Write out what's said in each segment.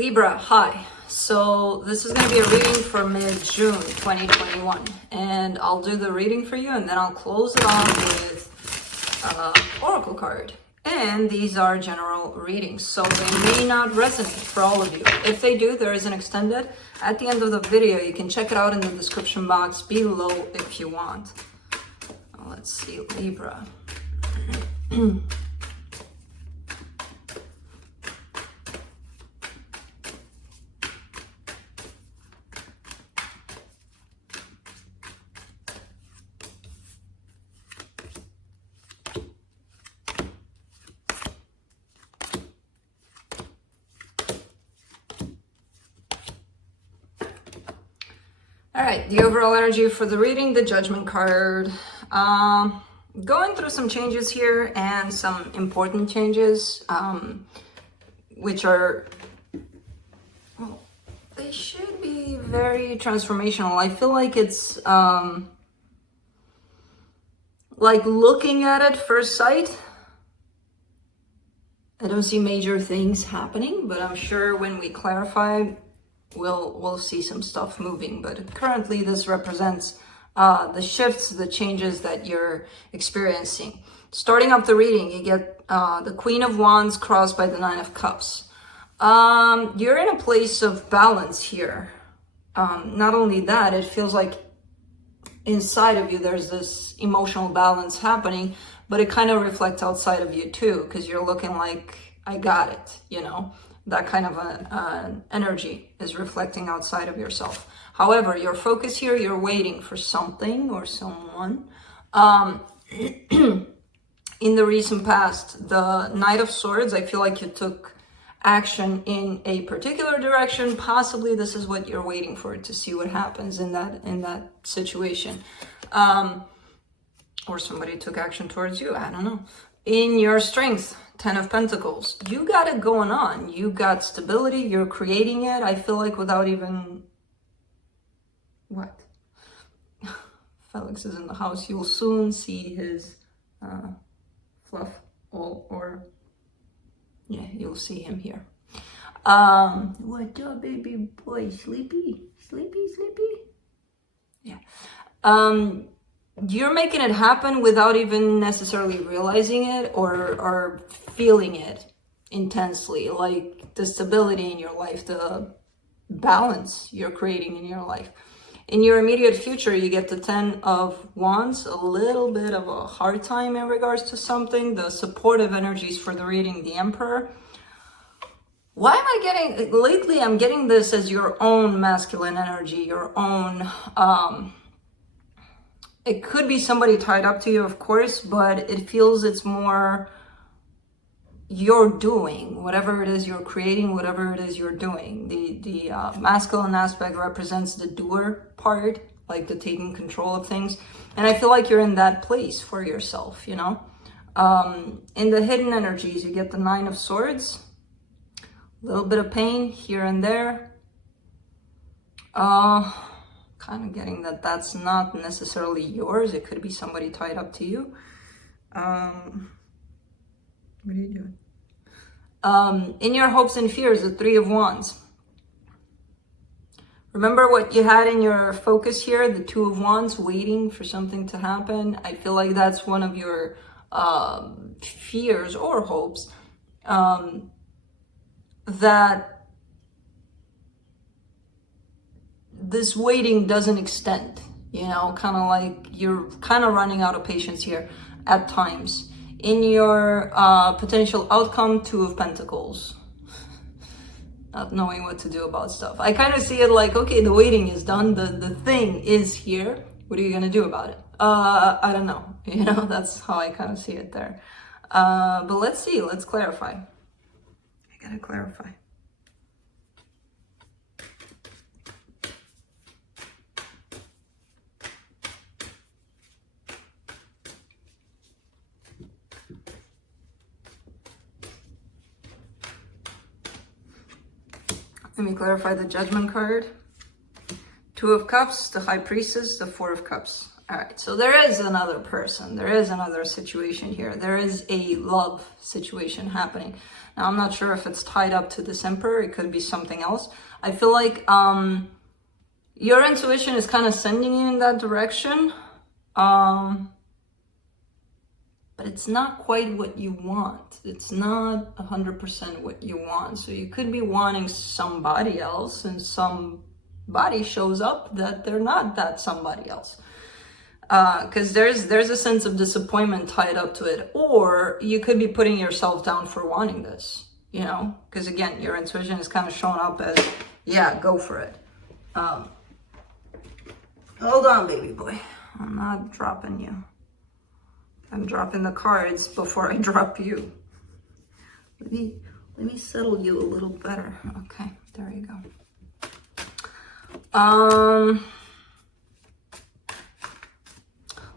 Libra, hi. So this is going to be a reading for mid-June 2021, and I'll do the reading for you and then I'll close it off with oracle card. And these are general readings, so they may not resonate for all of you. If they do, there is an extended at the end of the video. You can check it out in the description box below if you want. Let's see, Libra. All right, the overall energy for the reading, the Judgment card. Going through some changes here and some important changes, which are, well, they should be very transformational. I feel like it's like looking at it first sight. I don't see major things happening, but I'm sure when we clarify, we'll see some stuff moving. But currently this represents the shifts, the changes that you're experiencing. Starting up the reading, you get the Queen of Wands crossed by the Nine of Cups. You're in a place of balance here. Not only that, it feels like inside of you there's this emotional balance happening, but it kind of reflects outside of you too, because you're looking like, I got it, you know? That kind of an energy is reflecting outside of yourself. However, your focus here, you're waiting for something or someone. In the recent past, the Knight of Swords, I feel like you took action in a particular direction. Possibly this is what you're waiting for, to see what happens in that situation. Or somebody took action towards you, I don't know. In your strength, Ten of Pentacles, you got it going on. You got stability, you're creating it. I feel like without even, what? Felix is in the house. You'll soon see his fluff, or yeah, you'll see him here. What up, baby boy? Sleepy? Yeah. You're making it happen without even necessarily realizing it or feeling it intensely, like the stability in your life, the balance you're creating in your life. In your immediate future, you get the Ten of Wands, a little bit of a hard time in regards to something. The supportive energies for the reading, the Emperor. Why am I getting, lately I'm getting this as your own masculine energy, your own, it could be somebody tied up to you, of course, but it feels it's more you're doing, whatever it is you're creating, whatever it is you're doing. The masculine aspect represents the doer part, like the taking control of things. And I feel like you're in that place for yourself, you know? In the hidden energies, you get the Nine of Swords, a little bit of pain here and there. Kind of getting that that's not necessarily yours. It could be somebody tied up to you. What are you doing? In your hopes and fears, the Three of Wands. Remember what you had in your focus here, the Two of Wands, waiting for something to happen. I feel like that's one of your fears or hopes, that this waiting doesn't extend, you know, kind of like you're kind of running out of patience here at times. In your potential outcome, Two of Pentacles, not knowing what to do about stuff. I kind of see it like, okay, the waiting is done, the thing is here, what are you gonna do about it? I don't know, you know, that's how I kind of see it there. But let's see, let's clarify. I gotta clarify. Let me clarify the Judgment card. Two of Cups, the High Priestess, the Four of Cups. All right, so there is another person, there is another situation here. There is a love situation happening. Now, I'm not sure if it's tied up to this Emperor. It could be something else. I feel like your intuition is kind of sending you in that direction. But it's not quite what you want. It's not 100% what you want. So you could be wanting somebody else, and somebody shows up that they're not that somebody else. Because there's a sense of disappointment tied up to it. Or you could be putting yourself down for wanting this, you know? Because again, your intuition is kind of showing up as, yeah, go for it. Hold on, baby boy. I'm not dropping you. I'm dropping the cards before I drop you. Let me settle you a little better. Okay, there you go.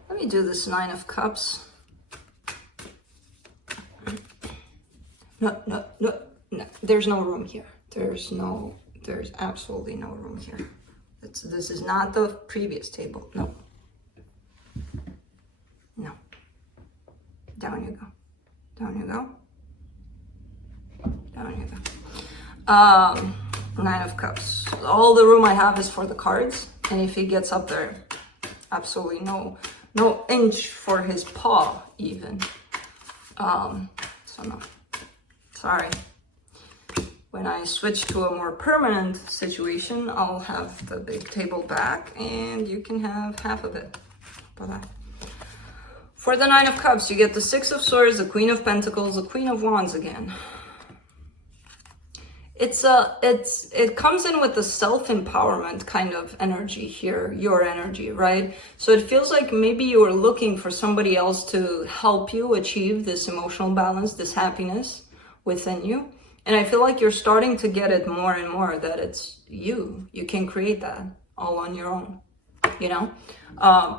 Let me do this 9 of Cups. No. There's no room here. There's absolutely no room here. This is not the previous table. No. Down you go. Down you go. Down you go. 9 of Cups. All the room I have is for the cards. And if he gets up there, absolutely no inch for his paw even. So no. Sorry. When I switch to a more permanent situation, I'll have the big table back and you can have half of it. Bye-bye. For the 9 of Cups, you get the 6 of Swords, the Queen of Pentacles, the Queen of Wands again. It comes in with the self-empowerment kind of energy here, your energy, right? So it feels like maybe you are looking for somebody else to help you achieve this emotional balance, this happiness within you. And I feel like you're starting to get it more and more that it's you. You can create that all on your own, you know?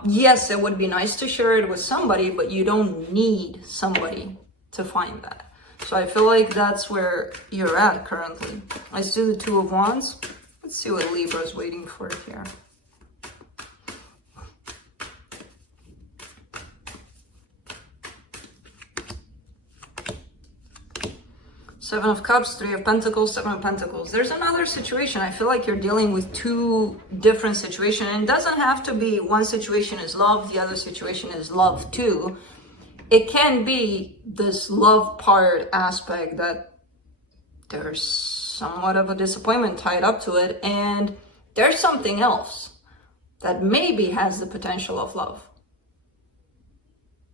Yes, it would be nice to share it with somebody, but you don't need somebody to find that. So I feel like that's where you're at currently. Let's do the 2 of Wands. Let's see what Libra is waiting for here. Seven of Cups, 3 of Pentacles, 7 of Pentacles. There's another situation. I feel like you're dealing with 2 different situations. And it doesn't have to be one situation is love, the other situation is love too. It can be this love part aspect that there's somewhat of a disappointment tied up to it. And there's something else that maybe has the potential of love.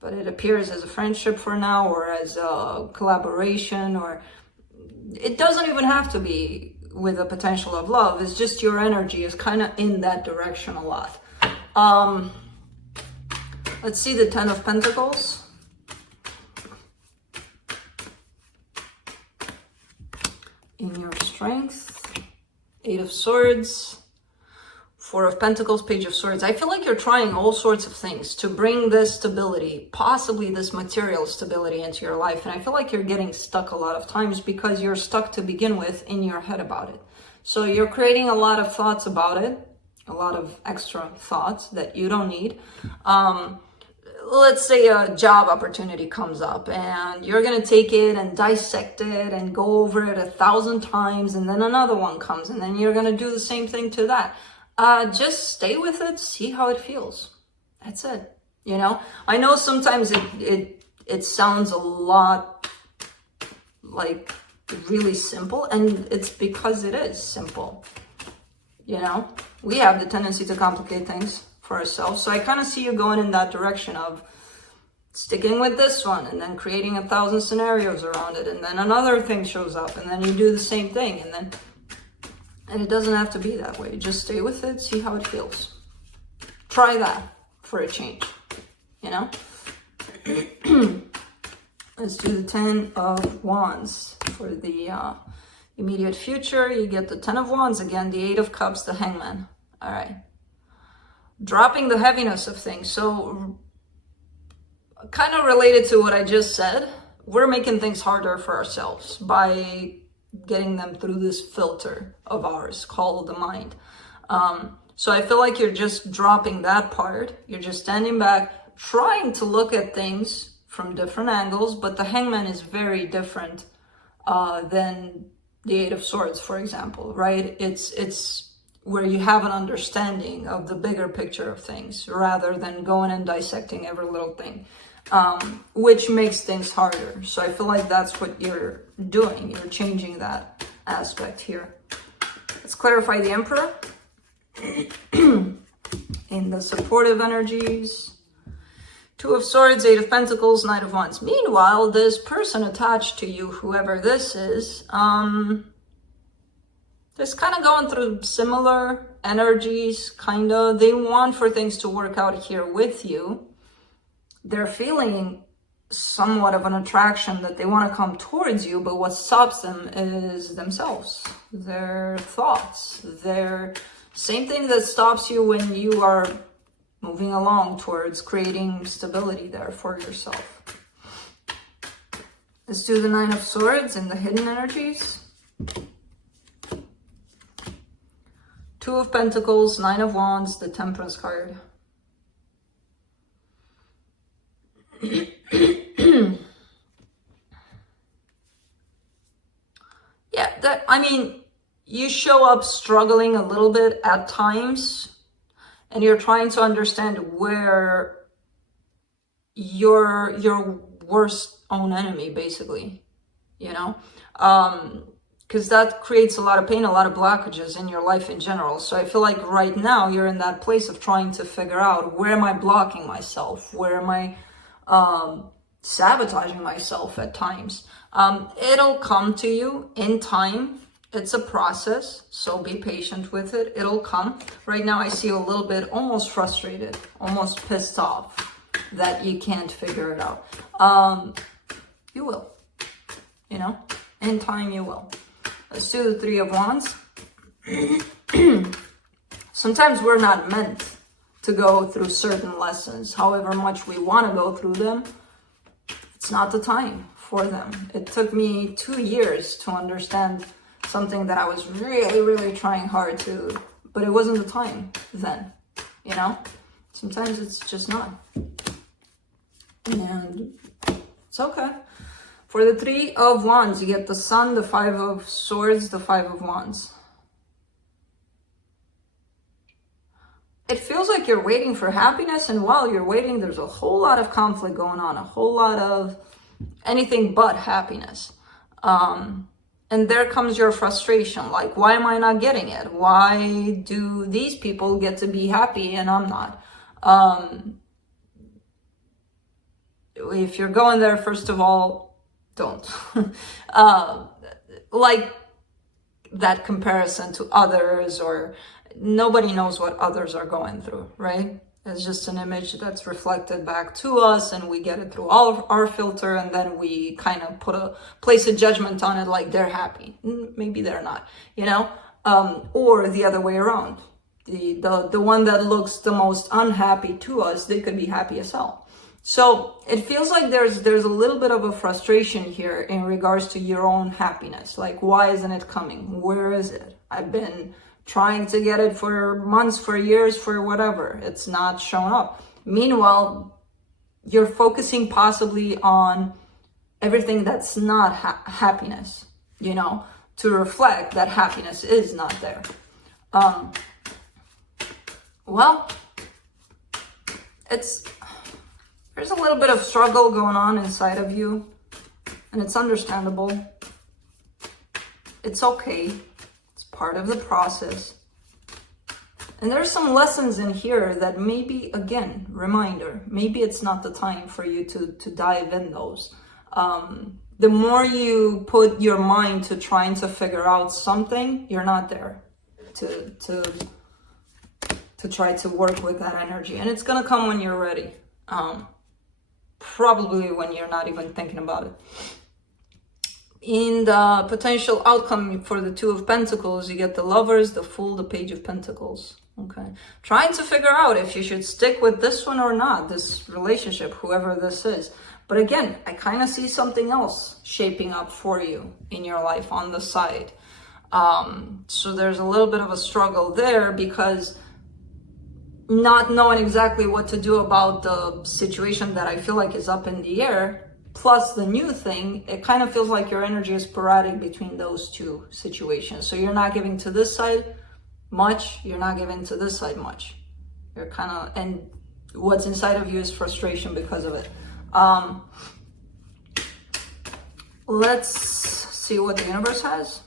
But it appears as a friendship for now, or as a collaboration, or it doesn't even have to be with a potential of love. It's just your energy is kind of in that direction a lot. Let's see the 10 of Pentacles. In your strength. 8 of Swords. 4 of Pentacles, Page of Swords. I feel like you're trying all sorts of things to bring this stability, possibly this material stability into your life. And I feel like you're getting stuck a lot of times because you're stuck to begin with in your head about it. So you're creating a lot of thoughts about it, a lot of extra thoughts that you don't need. Let's say a job opportunity comes up and you're going to take it and dissect it and go over it 1,000 times. And then another one comes and then you're going to do the same thing to that. Just stay with it, see how it feels. That's it. You know, I know sometimes it sounds a lot like really simple, and it's because it is simple. You know, we have the tendency to complicate things for ourselves. So I kind of see you going in that direction of sticking with this one and then creating 1,000 scenarios around it. And then another thing shows up and then you do the same thing. And it doesn't have to be that way. Just stay with it, see how it feels. Try that for a change, you know? Let's do the 10 of Wands. For the immediate future, you get the 10 of Wands again, the 8 of Cups, the Hangman. All right. Dropping the heaviness of things. So kind of related to what I just said, we're making things harder for ourselves by getting them through this filter of ours called the mind. So I feel like you're just dropping that part. You're just standing back, trying to look at things from different angles, but the Hangman is very different than the Eight of Swords, for example, right? It's where you have an understanding of the bigger picture of things rather than going and dissecting every little thing, which makes things harder. So I feel like that's what you're doing. You're changing that aspect here. Let's clarify the Emperor in the supportive energies. Two of Swords, Eight of Pentacles, Knight of Wands. Meanwhile, this person attached to you, whoever this is, just kind of going through similar energies, kind of. They want for things to work out here with you. They're feeling somewhat of an attraction that they want to come towards you, but what stops them is themselves, their thoughts, their same thing that stops you when you are moving along towards creating stability there for yourself. Let's do the Nine of Swords and the hidden energies. Two of Pentacles, Nine of Wands, the Temperance card. Yeah, I mean, you show up struggling a little bit at times, and you're trying to understand where you're your worst own enemy, basically, you know? Because that creates a lot of pain, a lot of blockages in your life in general. So I feel like right now you're in that place of trying to figure out, where am I blocking myself? Where am I sabotaging myself at times? It'll come to you in time. It's a process, so be patient with it. It'll come. Right now I see you a little bit almost frustrated, almost pissed off that you can't figure it out. You will, you know, in time you will. Let's do the Three of Wands. Sometimes we're not meant to go through certain lessons, however much we want to go through them. It's not the time for them. It took me 2 years to understand something that I was really, really trying hard to, but it wasn't the time then, you know? Sometimes it's just not. And it's okay. For the Three of Wands, you get the Sun, the Five of Swords, the Five of Wands. It feels like you're waiting for happiness, and while you're waiting, there's a whole lot of conflict going on, a whole lot of anything but happiness. And there comes your frustration, like, why am I not getting it? Why do these people get to be happy and I'm not? If you're going there, first of all, don't. Like that comparison to others, or nobody knows what others are going through, right? It's just an image that's reflected back to us, and we get it through all of our filter, and then we kind of place a judgment on it, like they're happy. Maybe they're not, you know? Or the other way around. The one that looks the most unhappy to us, they could be happy as hell. So it feels like there's a little bit of a frustration here in regards to your own happiness. Like, why isn't it coming? Where is it? I've been trying to get it for months, for years, for whatever. It's not showing up. Meanwhile, you're focusing possibly on everything that's not happiness, you know, to reflect that happiness is not there. Well, there's a little bit of struggle going on inside of you, and it's understandable. It's okay. Part of the process. And there's some lessons in here that maybe, again, reminder, maybe it's not the time for you to dive in those. The more you put your mind to trying to figure out something, you're not there to try to work with that energy. And it's gonna come when you're ready. Probably when you're not even thinking about it. In the potential outcome for the Two of Pentacles, you get the Lovers, the Fool, the Page of Pentacles. Okay. Trying to figure out if you should stick with this one or not, this relationship, whoever this is. But again, I kind of see something else shaping up for you in your life on the side. So there's a little bit of a struggle there, because not knowing exactly what to do about the situation that I feel like is up in the air, plus the new thing, it kind of feels like your energy is sporadic between those two situations. So you're not giving to this side much, you're not giving to this side much. You're kind of, and what's inside of you is frustration because of it. Let's see what the universe has.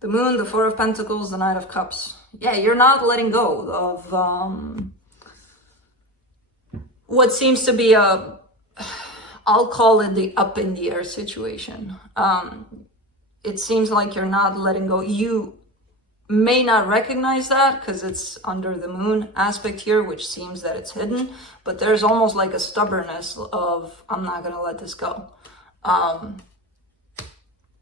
The moon, the Four of Pentacles, the Knight of Cups. Yeah, you're not letting go of what seems to be a, I'll call it the up in the air situation. It seems like you're not letting go. You may not recognize that because it's under the moon aspect here, which seems that it's hidden, but there's almost like a stubbornness of, I'm not going to let this go.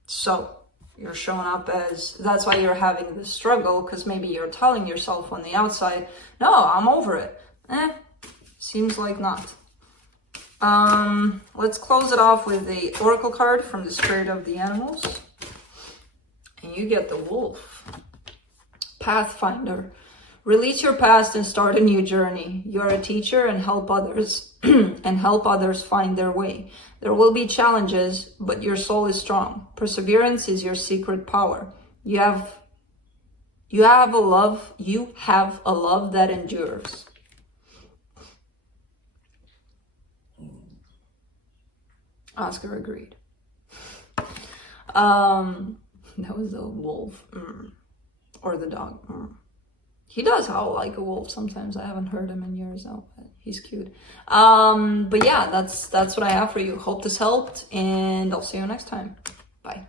So you're showing up as, that's why you're having this struggle, because maybe you're telling yourself on the outside, no, I'm over it. Seems like not. Let's close it off with the Oracle card from the Spirit of the Animals. And you get the Wolf. Pathfinder. Release your past and start a new journey. You're a teacher and help others and help others find their way. There will be challenges, but your soul is strong. Perseverance is your secret power. You have a love that endures. Oscar agreed. That was the wolf. Or the dog. He does howl like a wolf sometimes. I haven't heard him in years now, but he's cute. But yeah, that's what I have for you. Hope this helped, and I'll see you next time. Bye.